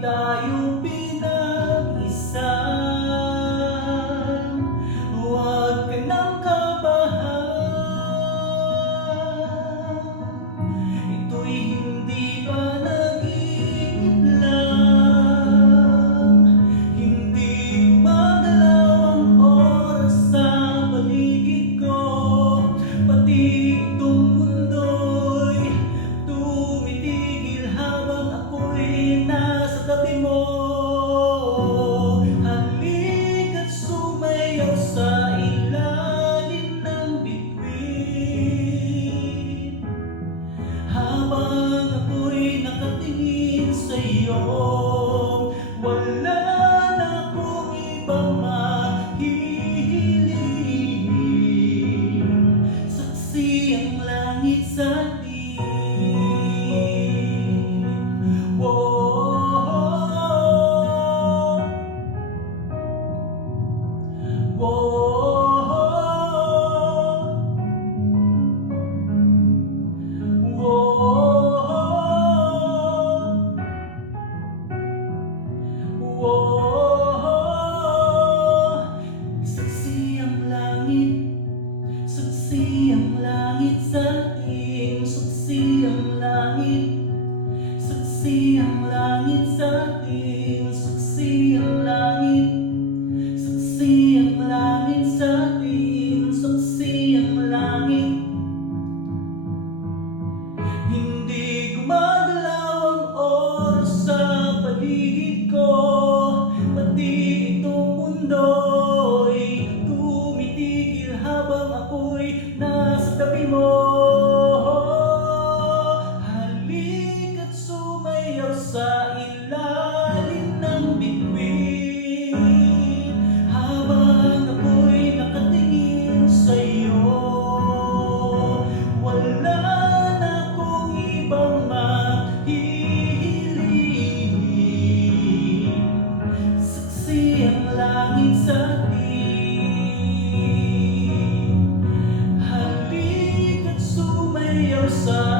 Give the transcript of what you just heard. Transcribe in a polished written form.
tayo pinag-isa. Huwag ka nang kabahan, ito'y hindi pa nag-iidlang. Hindi gumagalaw ang oras sa paligid ko, pati itong mundo'y tumitigil habang ako'y nasa tabi mo. Halika't sumayaw sa ilalim ng bituin, habang ako'y nakatingin sa'yo. Wala na akong ibang mahihiling, saksi ang langit sa atin. Saksi ang langit, saksi ang langit sa atin. Saksi ang langit, saksi ang langit sa atin. Saksi ang langit, saksi ang langit sa atin. Saksi ang langit. Hindi gumagalaw ang oras sa paligid ko, pati itong mundo'y tumitigil habang ako'y nasa tabi mo. Halika't sumayaw sa ilalim ng bituin, habang ako'y nakatingin sa'yo. Wala na akong ibang mahihiling, saksi ang langit sa atin. Halika't sumayaw sa